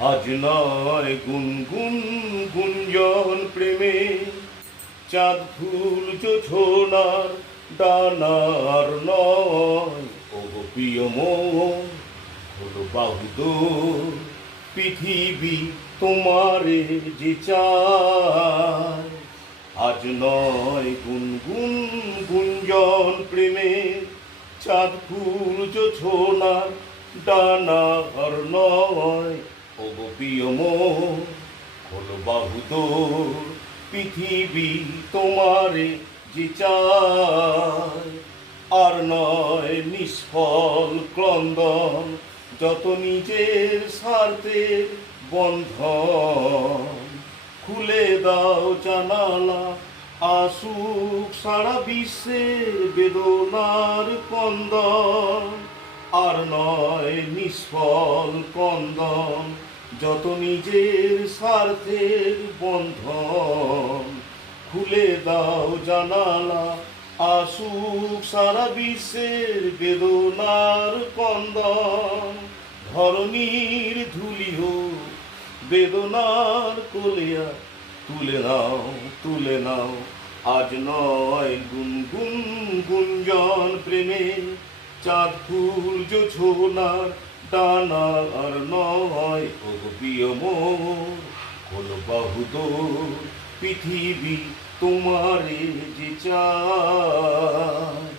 আজ নয় গুনগুন গুঞ্জন প্রেমে, চাঁদ ফুল জোছনার ডানার নয়। ও প্রিয় মন হলো বাহুদোর, পৃথিবী তোমারে যে চায়। আজ নয় গুনগুন গুঞ্জন প্রেমে, চাঁদ ফুল জোছনার ডানার নয়। ও প্রিয় মন হলো বাহুদোর, পৃথিবী তোমারে যে চায়। আর নয় নিষ্ফল ক্রন্দন, যত নিজের স্বার্থের বন্ধন। খুলে দাও জানালা, আসুক সারা বিশ্বে বেদনার কন্দন। আর নয় নিষ্ফল কন্দন, যত নিজের স্বার্থের বন্ধন। খুলে দাও জানালা, আসুক সারা বিশ্বের বেদনার কন্দন। ধরণীর ধুলি হোক বেদনার কলিয়া, তুলে নাও তুলে নাও। আজ নয় গুনগুন গুঞ্জন প্রেমে, চাঁদ ফুল জোছনার ডানার নয়। ও প্রিয় মোর হলো বাহুদোর, পৃথিবী তোমারে যে চায়।